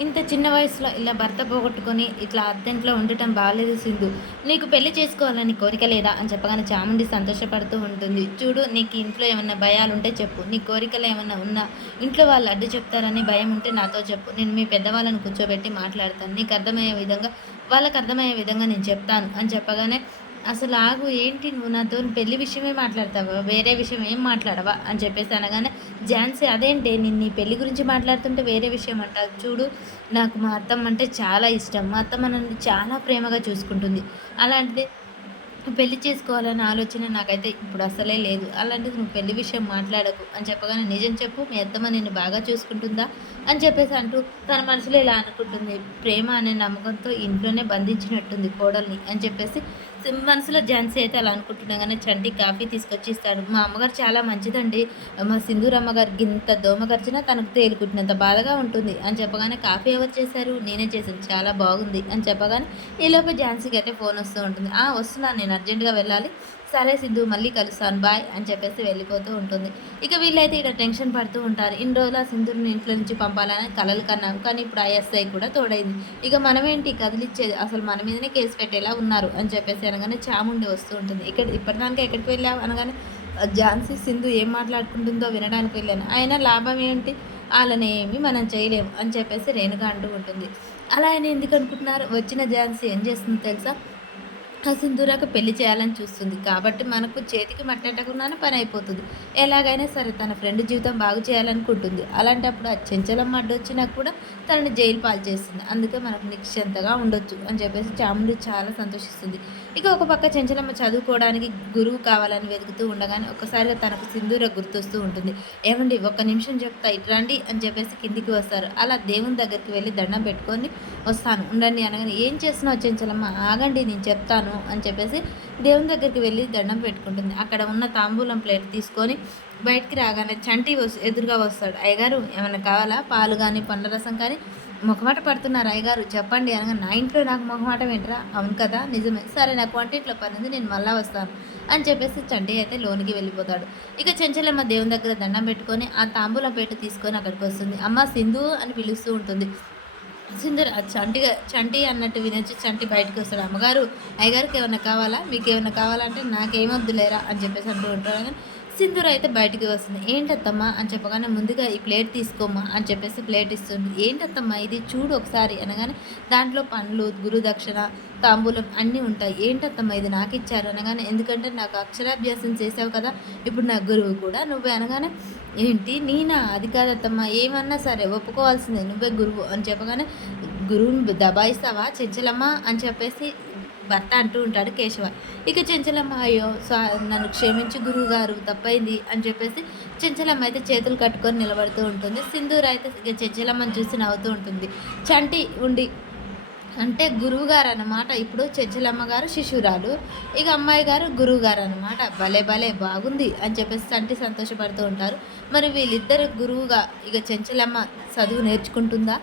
ఇంత చిన్న వయసులో ఇలా భర్త పోగొట్టుకొని ఇట్లా అద్దెంట్లో ఉండటం బాగాలేదు సింధు. నీకు పెళ్ళి చేసుకోవాలని కోరిక లేదా అని చెప్పగానే చాముండి సంతోషపడుతూ ఉంటుంది. చూడు నీకు ఇంట్లో ఏమన్నా భయాలు ఉంటే చెప్పు. నీ కోరికలు ఏమన్నా ఉన్నా ఇంట్లో వాళ్ళు అడ్డు చెప్తారని భయం ఉంటే నాతో చెప్పు. నేను మీ పెద్దవాళ్ళని కూర్చోబెట్టి మాట్లాడతాను. నీకు అర్థమయ్యే విధంగా వాళ్ళకి అర్థమయ్యే విధంగా నేను చెప్తాను అని చెప్పగానే అసలు ఆగు ఏంటి నువ్వు నాతో పెళ్ళి విషయమే మాట్లాడతావా? వేరే విషయం ఏం మాట్లాడవా? అని చెప్పేసి అనగానే ఝాన్సీ అదేంటి? నేను నీ పెళ్ళి గురించి మాట్లాడుతుంటే వేరే విషయం అంట చూడు నాకు మా అత్తమ్మ అంటే చాలా ఇష్టం. మా అత్తమ్మ నన్ను చాలా ప్రేమగా చూసుకుంటుంది. అలాంటిది పెళ్ళి చేసుకోవాలనే ఆలోచన నాకైతే ఇప్పుడు అసలే లేదు. అలాంటిది నువ్వు పెళ్ళి విషయం మాట్లాడకు. అని చెప్పగానే నిజం చెప్పు మీ అత్తమ్మ నిన్ను బాగా చూసుకుంటుందా? అని చెప్పేసి అంటూ తన మనసులో ఇలా అనుకుంటుంది. ప్రేమ అనే నమ్మకంతో ఇంట్లోనే బంధించినట్టుంది కోడల్ని. అని చెప్పేసి మనసులో ఝాన్సీ అయితే అలా అనుకుంటున్నా కానీ చంటి కాఫీ తీసుకొచ్చి ఇస్తాడు మా అమ్మగారు చాలా మంచిదండి. మా సింధూరమ్మ గారికి ఇంత దోమ గరిచినా తనకు తేలుకుంటున్నంత బాధగా ఉంటుంది. అని చెప్పగానే కాఫీ ఎవరు చేశారు? నేనే చేశాను. చాలా బాగుంది. అని చెప్పగానే ఈలోపు ఝాన్సీకి అయితే ఫోన్ వస్తూ ఉంటుంది. ఆ వస్తున్నాను నేను అర్జెంటుగా వెళ్ళాలి. సరే సిద్ధు మళ్ళీ కలుస్తాను బాయ్ అని చెప్పేసి వెళ్ళిపోతూ ఉంటుంది. ఇక వీళ్ళైతే ఇక్కడ టెన్షన్ పడుతూ ఉంటారు. ఇన్ని రోజులు ఆ సింధుని ఇంట్లో నుంచి పంపాలని కలలు కన్నాం కానీ ఇప్పుడు ఐఎస్ఐ కూడా తోడైంది. ఇక మనమేంటి? కదిలిచ్చేది. అసలు మన మీదనే కేసు పెట్టేలా ఉన్నారు అని చెప్పేసి అనగానే చాముండి వస్తూ ఉంటుంది. ఇక్కడ ఇప్పటిదానికి ఎక్కడికి వెళ్ళావు? అనగానే ఝాన్సీ సింధు ఏం మాట్లాడుకుంటుందో వినడానికి వెళ్ళాను. అయినా లాభం ఏంటి? వాళ్ళనేమి మనం చేయలేము అని చెప్పేసి రేణుగా అంటూ ఉంటుంది. అలా ఆయన ఎందుకు అనుకుంటున్నారు? వచ్చిన ఝాన్సీ ఏం చేస్తుందో తెలుసా? ఆ సింధూరాకు పెళ్ళి చేయాలని చూస్తుంది. కాబట్టి మనకు చేతికి మట్టెట్టకుండానే పని అయిపోతుంది. ఎలాగైనా సరే తన ఫ్రెండ్ జీవితం బాగు చేయాలనుకుంటుంది. అలాంటప్పుడు ఆ చెంచలమ్మ అడ్డొచ్చినా కూడా తనని జైలు పాలు చేస్తుంది. అందుకే మనకు నిశ్చంతగా ఉండొచ్చు అని చెప్పేసి చాముండి చాలా సంతోషిస్తుంది. ఇక ఒక పక్క చెంచలమ్మ చదువుకోవడానికి గురువు కావాలని వెతుకుతూ ఉండగానే ఒకసారిగా తనకు సింధూర గుర్తొస్తూ ఉంటుంది. ఏమండి ఒక్క నిమిషం చెప్తా ఇట్రండి అని చెప్పేసి కిందికి వస్తారు. అలా దేవుని దగ్గరికి వెళ్ళి దండం పెట్టుకొని వస్తాను. ఉండండి అనగానే ఏం చేస్తున్నావు చెంచలమ్మ? ఆగండి నేను చెప్తాను అని చెప్పేసి దేవుని దగ్గరికి వెళ్ళి దండం పెట్టుకుంటుంది. అక్కడ ఉన్న తాంబూలం ప్లేట్ తీసుకొని బయటికి రాగానే చంటి ఎదురుగా వస్తాడు. అయ్యగారు ఏమైనా కావాలా? పాలు కానీ పండ్ల రసం కానీ మొహమాట పడుతున్నారు అయ్యగారు. చెప్పండి అనగా నా ఇంట్లో నాకు ముఖమాటం ఏంట్రా? అవును కదా? నిజమే. సరే నాకు వంటింట్లో పని ఉంది నేను మళ్ళీ వస్తాను అని చెప్పేసి చంటి అయితే లోనికి వెళ్ళిపోతాడు. ఇక చెంచలమ్మ దేవుని దగ్గర దండం పెట్టుకొని ఆ తాంబూలం పేట తీసుకొని అక్కడికి వస్తుంది. అమ్మ సింధు అని పిలుస్తూ ఉంటుంది. సింధూర్ చంటిగా చంటి అన్నట్టు వినొచ్చి చంటి బయటకు వస్తాడు. అమ్మగారు అయ్యగారికి ఏమైనా కావాలా? మీకు ఏమైనా కావాలంటే నాకేమొద్దు లేరా అని చెప్పేసి అంటూ ఉంటాడు కానీ సింధూర్ అయితే బయటికి వస్తుంది. ఏంటత్తమ్మా అని చెప్పగానే ముందుగా ఈ ప్లేట్ తీసుకోమ్మా అని చెప్పేసి ప్లేట్ ఇస్తుంది. ఏంటత్తమ్మా ఇది? చూడు ఒకసారి అనగానే దాంట్లో పండ్లు గురుదక్షిణ తాంబూలం అన్నీ ఉంటాయి. ఏంటత్తమ్మా ఇది? నాకు ఇచ్చారు అనగానే ఎందుకంటే నాకు అక్షరాభ్యాసం చేసావు కదా ఇప్పుడు నా గురువు కూడా నువ్వే అనగానే ఏంటి? నేనా? అది కాదత్తమ్మా. ఏమన్నా సరే ఒప్పుకోవాల్సిందే. నువ్వే గురువు అని చెప్పగానే గురువుని దబాయిస్తావా? చెంచలమ్మా అని చెప్పేసి భర్త అంటూ ఉంటాడు కేశవ. ఇక చెంచలమ్మ అయ్యో నన్ను క్షమించి గురువు గారు తప్పైంది అని చెప్పేసి చెంచలమ్మ అయితే చేతులు కట్టుకొని నిలబడుతూ ఉంటుంది. సింధూర్ అయితే ఇక చెంచలమ్మని చూసి నవ్వుతూ ఉంటుంది. చంటి ఉండి అంటే గురువు గారు అనమాట ఇప్పుడు చెంచలమ్మ గారు శిశురాలు. ఇక అమ్మాయి గారు గురువు గారు అనమాట భలే భలే బాగుంది అని చెప్పేసి చంటి సంతోషపడుతూ ఉంటారు. మరి వీళ్ళిద్దరు గురువుగా ఇక చెంచలమ్మ చదువు నేర్చుకుంటుందా?